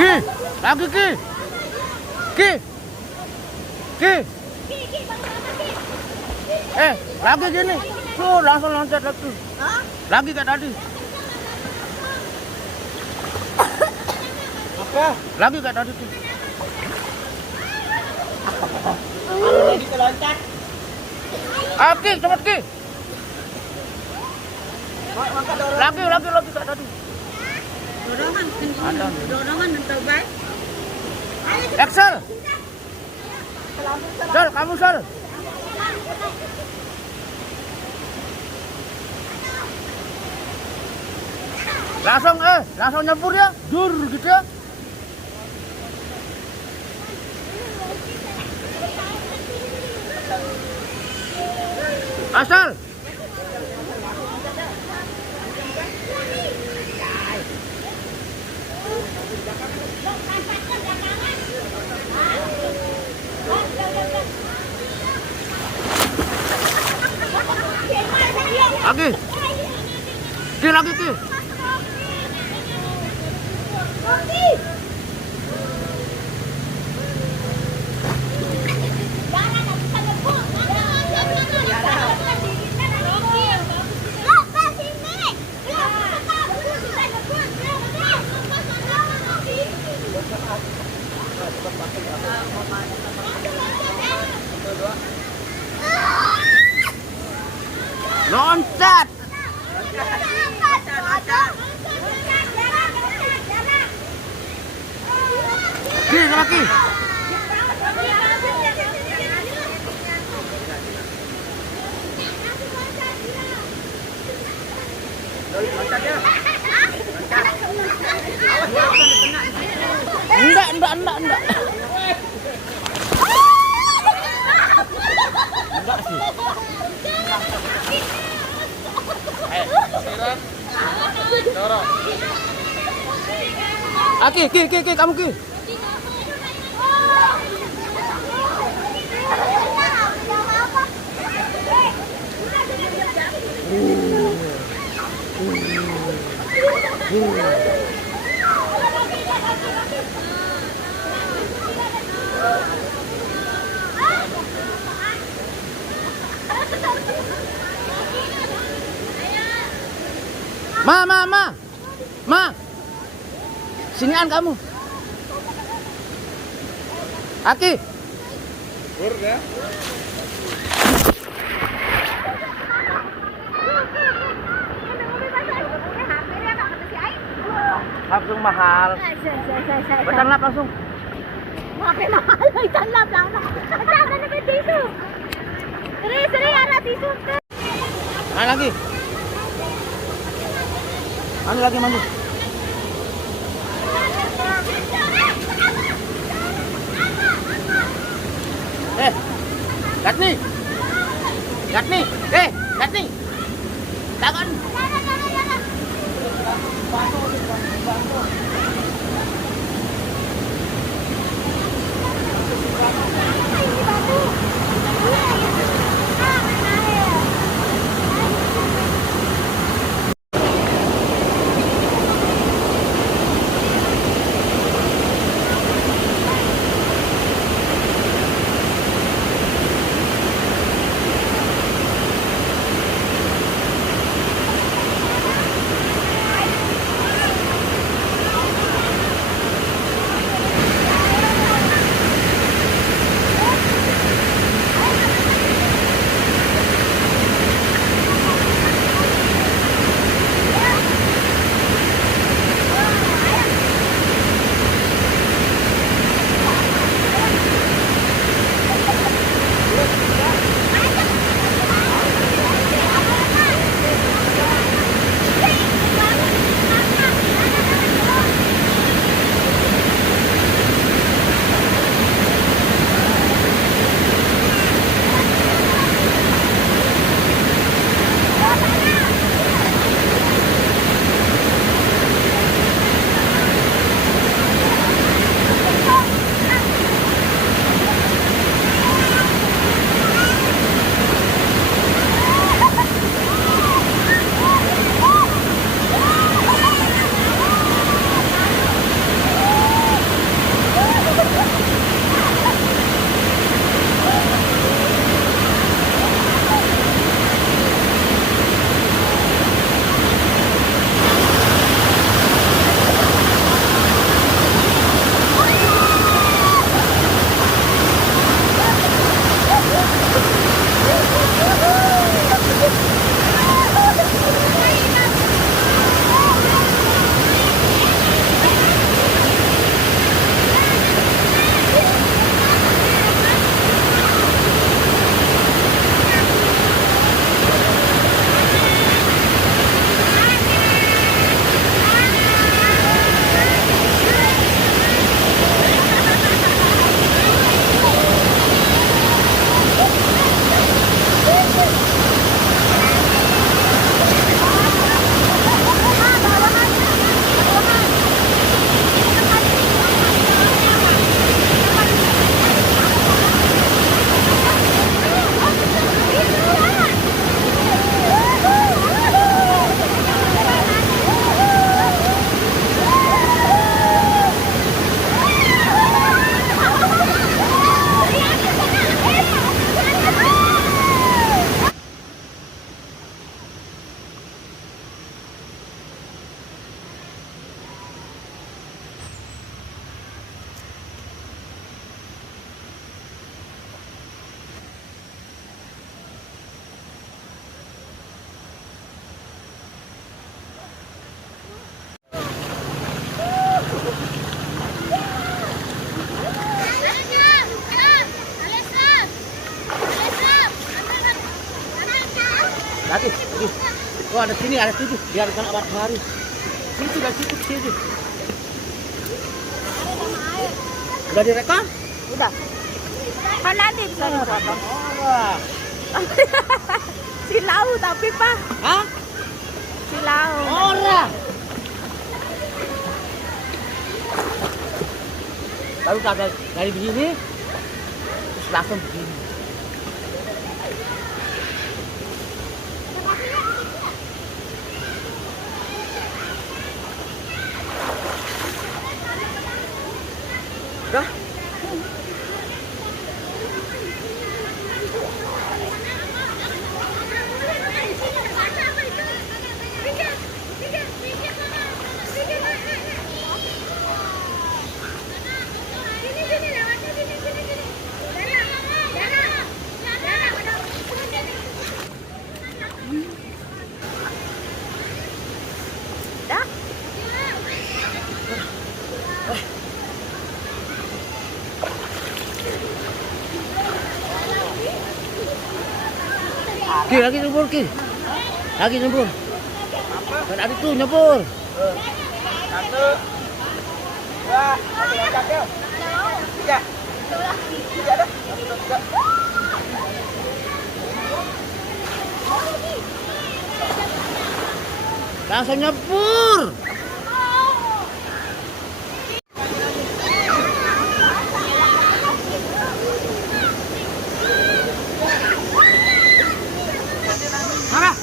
Ki, lagi Ki. Ki. Ki. Lagi gini. Tuh, langsung loncat lagi. Lagi kayak tadi. Apa? Lagi kayak tadi tuh. Kalau tadi keloncat. Ki, cepet Ki. Maka dorong. Lagi kayak tadi. Dorongan terbaik. Excel. Sel, kamu Sel. Langsung nyebur ya. Dur gitu ya. Asal. Lagi Ki. Loncat. Ki, lagi. Enggak. Enggak sih. Dorong. Ki, kamu Ki. Ma. Sinian kamu. Aki. Dur ya. Langsung mahal. Bertanlap langsung. Makin mahal, itanlap lang. Kasama na may tisu. Seri, ara tisu. Lagi. Maju. Gatni. Tangan. Lagi. Oh ada sini, ada situ. Biar kena matahari. Situ dari situ ke sini. Udah direkam? Udah. Kan nanti bisa dipotong. Ora. Silau tapi Pak. Hah? Silau. Ora. Baru dari begini, terus langsung begini. Udah. Dah. Ki, lagi nyebur Ki. Lagi nyebur. Kan ada tuh nyebur. Satu. Dua. Satu loncat yuk. Tiga. Tiga dah. Satu, dua, tiga. Langsung nyebur. Mana?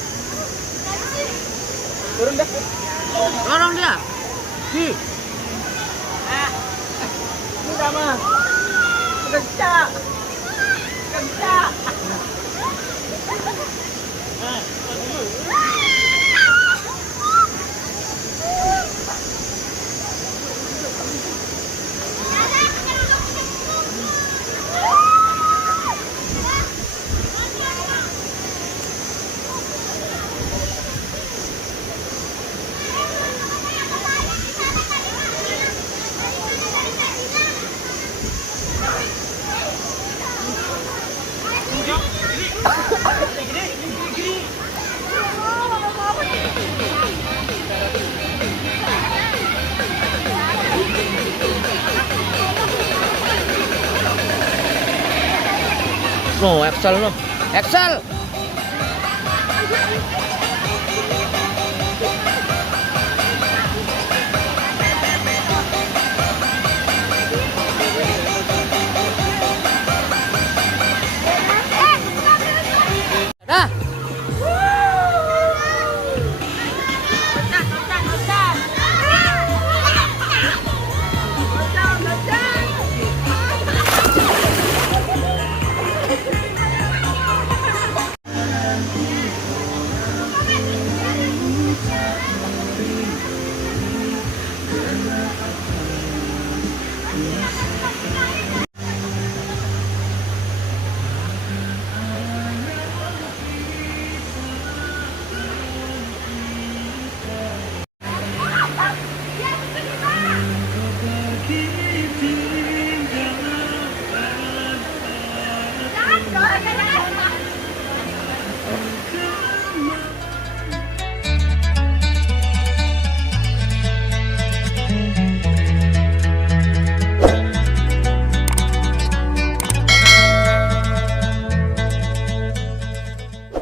Turun dah. Dorong dia. Ki. Udah mah. Kencang. Kencang. No, Excel no. Excel. Dah.